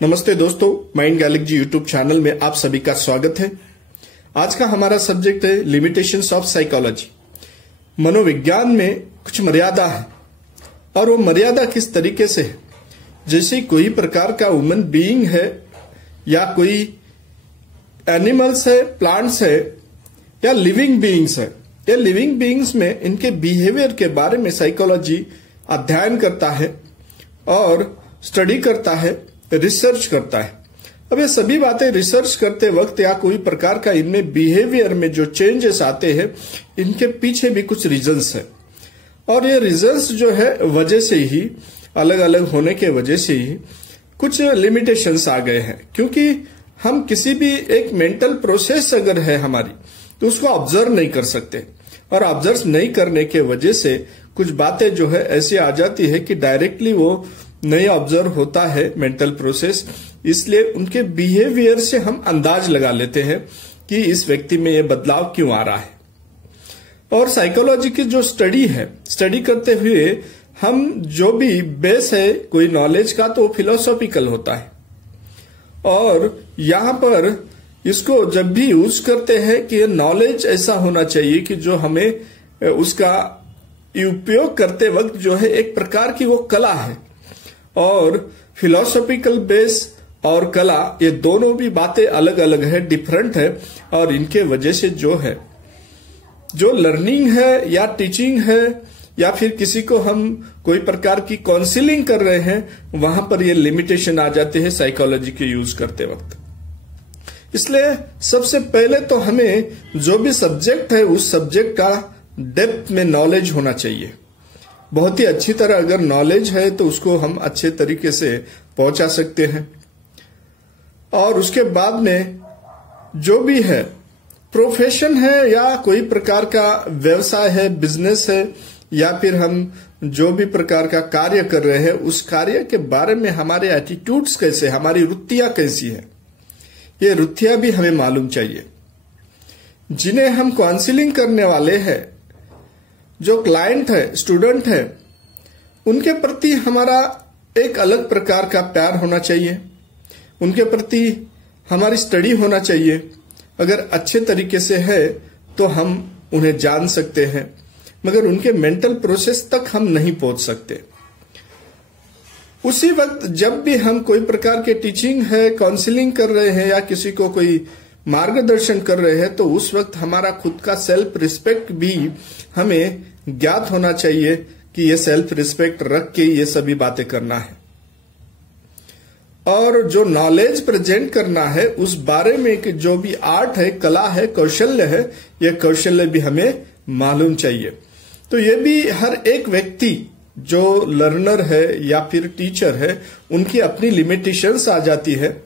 नमस्ते दोस्तों, mind Galaxy YouTube channel में आप सभी का स्वागत है। आज का हमारा सब्जेक्ट है लिमिटेशंस ऑफ साइकोलॉजी। मनोविज्ञान में कुछ मर्यादा है और वो मर्यादा किस तरीके से है। जैसे कोई प्रकार का ह्यूमन बीइंग है या कोई एनिमल्स है, प्लांट्स है या लिविंग बीइंग्स है। ये लिविंग बीइंग्स में इनके बिहेवियर के बारे में साइकोलॉजी अध्ययन करता है और स्टडी करता है, रिसर्च करता है। अब ये सभी बातें रिसर्च करते वक्त या कोई प्रकार का इनमें बिहेवियर में जो चेंजेस आते हैं, इनके पीछे भी कुछ रीजंस है और ये रीजंस जो है वजह से ही अलग अलग होने के वजह से ही कुछ लिमिटेशंस आ गए हैं। क्योंकि हम किसी भी एक मेंटल प्रोसेस अगर है हमारी तो उसको ऑब्जर्व नहीं कर सकते और ऑब्जर्व नहीं करने के वजह से कुछ बातें जो है ऐसी आ जाती है कि डायरेक्टली वो नहीं ऑब्जर्व होता है मेंटल प्रोसेस। इसलिए उनके बिहेवियर से हम अंदाज लगा लेते हैं कि इस व्यक्ति में ये बदलाव क्यों आ रहा है। और साइकोलॉजी की जो स्टडी है, स्टडी करते हुए हम जो भी बेस है कोई नॉलेज का, तो वो फिलोसॉफिकल होता है। और यहां पर इसको जब भी यूज करते हैं कि नॉलेज ऐसा होना चाहिए कि जो हमें उसका उपयोग करते वक्त जो है एक प्रकार की वो कला है। और फिलोसॉफिकल बेस और कला, ये दोनों भी बातें अलग अलग है, डिफरेंट है। और इनके वजह से जो है जो लर्निंग है या टीचिंग है या फिर किसी को हम कोई प्रकार की काउंसलिंग कर रहे हैं, वहां पर ये लिमिटेशन आ जाते हैं साइकोलॉजी के यूज करते वक्त। इसलिए सबसे पहले तो हमें जो भी सब्जेक्ट है उस सब्जेक्ट का डेप्थ में नॉलेज होना चाहिए। बहुत ही अच्छी तरह अगर नॉलेज है तो उसको हम अच्छे तरीके से पहुंचा सकते हैं। और उसके बाद में जो भी है प्रोफेशन है या कोई प्रकार का व्यवसाय है, बिजनेस है, या फिर हम जो भी प्रकार का कार्य कर रहे हैं उस कार्य के बारे में हमारे एटीट्यूड्स कैसे, हमारी रुचियां कैसी है, ये रुचियां भी हमें मालूम चाहिए। जिन्हें हम काउंसलिंग करने वाले हैं, जो क्लाइंट है, स्टूडेंट है, उनके प्रति हमारा एक अलग प्रकार का प्यार होना चाहिए, उनके प्रति हमारी स्टडी होना चाहिए। अगर अच्छे तरीके से है तो हम उन्हें जान सकते हैं, मगर उनके मेंटल प्रोसेस तक हम नहीं पहुंच सकते। उसी वक्त जब भी हम कोई प्रकार के टीचिंग है, काउंसलिंग कर रहे हैं या किसी को कोई मार्गदर्शन कर रहे हैं, तो उस वक्त हमारा खुद का सेल्फ रिस्पेक्ट भी हमें ज्ञात होना चाहिए कि ये सेल्फ रिस्पेक्ट रख के ये सभी बातें करना है। और जो नॉलेज प्रेजेंट करना है उस बारे में कि जो भी आर्ट है, कला है, कौशल्य है, ये कौशल्य भी हमें मालूम चाहिए। तो ये भी हर एक व्यक्ति जो लर्नर है या फिर टीचर है, उनकी अपनी लिमिटेशंस आ जाती है।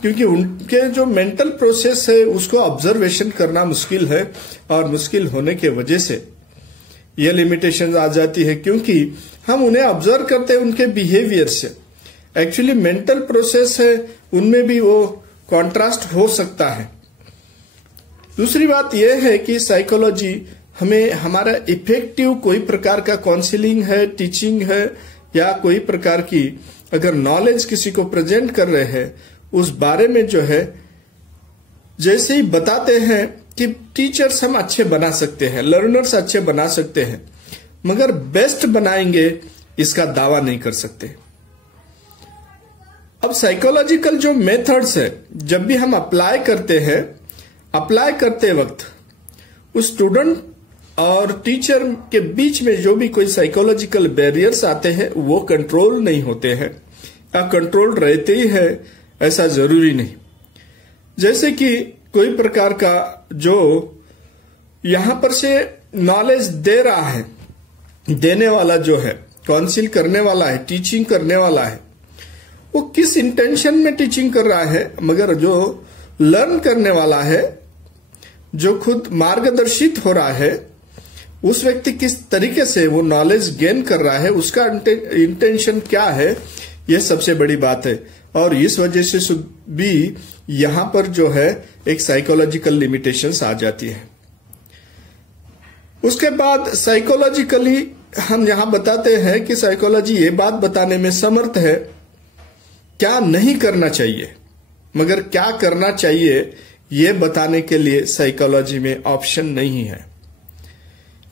क्योंकि उनके जो मेंटल प्रोसेस है उसको ऑब्जर्वेशन करना मुश्किल है और मुश्किल होने के वजह से ये लिमिटेशंस आ जाती है। क्योंकि हम उन्हें ऑब्जर्व करते हैं उनके बिहेवियर से। एक्चुअली मेंटल प्रोसेस है, उनमें भी वो कॉन्ट्रास्ट हो सकता है। दूसरी बात यह है कि साइकोलॉजी हमें हमारा इफेक्टिव कोई प्रकार का काउंसलिंग है, टीचिंग है या कोई प्रकार की अगर नॉलेज किसी को प्रेजेंट कर रहे हैं उस बारे में जो है जैसे ही बताते हैं कि टीचर्स हम अच्छे बना सकते हैं, लर्नर्स अच्छे बना सकते हैं, मगर बेस्ट बनाएंगे इसका दावा नहीं कर सकते। अब साइकोलॉजिकल जो मेथड्स है, जब भी हम अप्लाई करते हैं, अप्लाई करते वक्त उस स्टूडेंट और टीचर के बीच में जो भी कोई साइकोलॉजिकल बैरियर्स आते हैं वो कंट्रोल नहीं होते हैं या कंट्रोल रहते ही है, ऐसा जरूरी नहीं। जैसे कि कोई प्रकार का जो यहां पर से नॉलेज दे रहा है, देने वाला जो है, काउंसिल करने वाला है, टीचिंग करने वाला है, वो किस इंटेंशन में टीचिंग कर रहा है, मगर जो लर्न करने वाला है, जो खुद मार्गदर्शित हो रहा है, उस व्यक्ति किस तरीके से वो नॉलेज गेन कर रहा है, उसका इंटेंशन क्या है, ये सबसे बड़ी बात है। और इस वजह से भी यहां पर जो है एक साइकोलॉजिकल लिमिटेशंस आ जाती है। उसके बाद साइकोलॉजिकली हम यहां बताते हैं कि साइकोलॉजी ये बात बताने में समर्थ है क्या नहीं करना चाहिए, मगर क्या करना चाहिए ये बताने के लिए साइकोलॉजी में ऑप्शन नहीं है,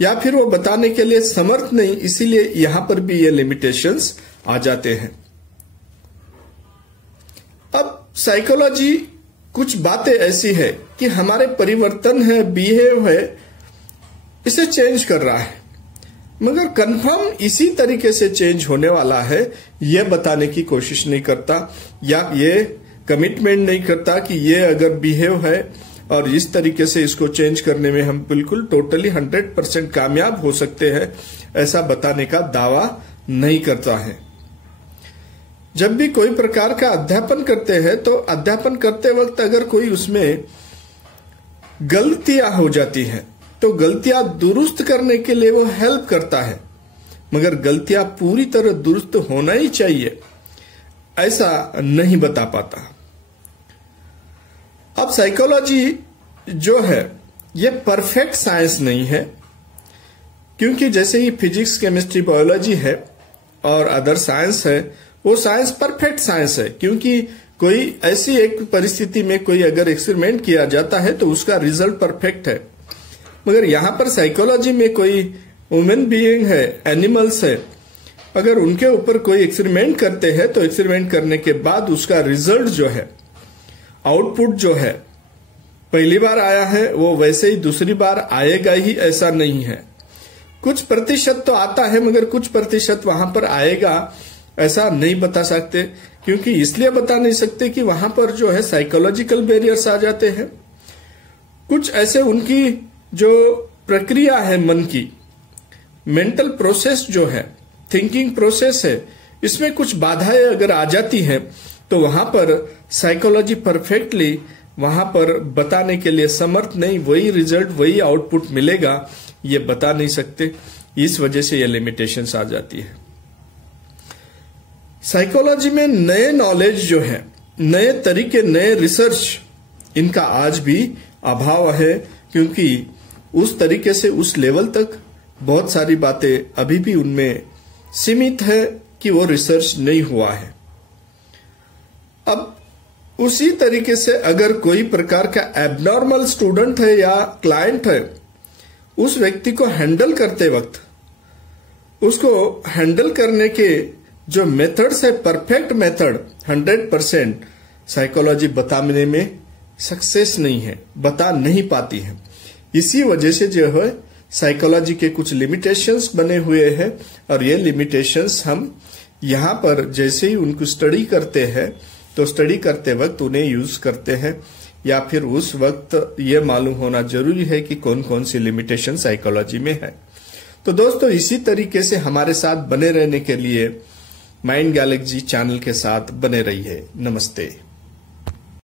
या फिर वो बताने के लिए समर्थ नहीं, इसीलिए यहां पर भी ये लिमिटेशंस आ जाते हैं। अब साइकोलॉजी कुछ बातें ऐसी है कि हमारे परिवर्तन है, बिहेव है, इसे चेंज कर रहा है, मगर कंफर्म इसी तरीके से चेंज होने वाला है यह बताने की कोशिश नहीं करता, या ये कमिटमेंट नहीं करता कि ये अगर बिहेव है और इस तरीके से इसको चेंज करने में हम बिल्कुल टोटली 100% कामयाब हो सकते हैं, ऐसा बताने का दावा नहीं करता है। जब भी कोई प्रकार का अध्यापन करते हैं तो अध्यापन करते वक्त अगर कोई उसमें गलतियां हो जाती हैं तो गलतियां दुरुस्त करने के लिए वो हेल्प करता है, मगर गलतियां पूरी तरह दुरुस्त होना ही चाहिए ऐसा नहीं बता पाता। अब साइकोलॉजी जो है ये परफेक्ट साइंस नहीं है, क्योंकि जैसे ही फिजिक्स, केमिस्ट्री, बायोलॉजी है और अदर साइंस है, वो साइंस परफेक्ट साइंस है, क्योंकि कोई ऐसी एक परिस्थिति में कोई अगर एक्सपेरिमेंट किया जाता है तो उसका रिजल्ट परफेक्ट है। मगर यहां पर साइकोलॉजी में कोई ह्यूमन बीइंग है, एनिमल्स है, अगर उनके ऊपर कोई एक्सपेरिमेंट करते हैं तो एक्सपेरिमेंट करने के बाद उसका रिजल्ट जो है, आउटपुट जो है, पहली बार आया है वो वैसे ही दूसरी बार आएगा ही ऐसा नहीं है। कुछ प्रतिशत तो आता है, मगर कुछ प्रतिशत वहां पर आएगा ऐसा नहीं बता सकते, क्योंकि इसलिए बता नहीं सकते कि वहां पर जो है साइकोलॉजिकल बैरियर्स आ जाते हैं। कुछ ऐसे उनकी जो प्रक्रिया है मन की, मेंटल प्रोसेस जो है, थिंकिंग प्रोसेस है, इसमें कुछ बाधाएं अगर आ जाती हैं तो वहां पर साइकोलॉजी परफेक्टली वहां पर बताने के लिए समर्थ नहीं, वही रिजल्ट, वही आउटपुट मिलेगा ये बता नहीं सकते। इस वजह से ये लिमिटेशंस आ जाती है। साइकोलॉजी में नए नॉलेज जो है, नए तरीके, नए रिसर्च, इनका आज भी अभाव है, क्योंकि उस तरीके से उस लेवल तक बहुत सारी बातें अभी भी उनमें सीमित है कि वो रिसर्च नहीं हुआ है। अब उसी तरीके से अगर कोई प्रकार का एबनॉर्मल स्टूडेंट है या क्लाइंट है, उस व्यक्ति को हैंडल करते वक्त उसको हैंडल करने के जो मेथड्स है, परफेक्ट मेथड 100% साइकोलॉजी बताने में सक्सेस नहीं है, बता नहीं पाती है। इसी वजह से जो है साइकोलॉजी के कुछ लिमिटेशंस बने हुए हैं, और ये लिमिटेशंस हम यहां पर जैसे ही उनको स्टडी करते हैं तो स्टडी करते वक्त उन्हें यूज करते हैं, या फिर उस वक्त ये मालूम होना जरूरी है कि कौन कौन सी लिमिटेशन साइकोलॉजी में है। तो दोस्तों, इसी तरीके से हमारे साथ बने रहने के लिए माइंड गैलेक्सी चैनल के साथ बने रहिए। नमस्ते।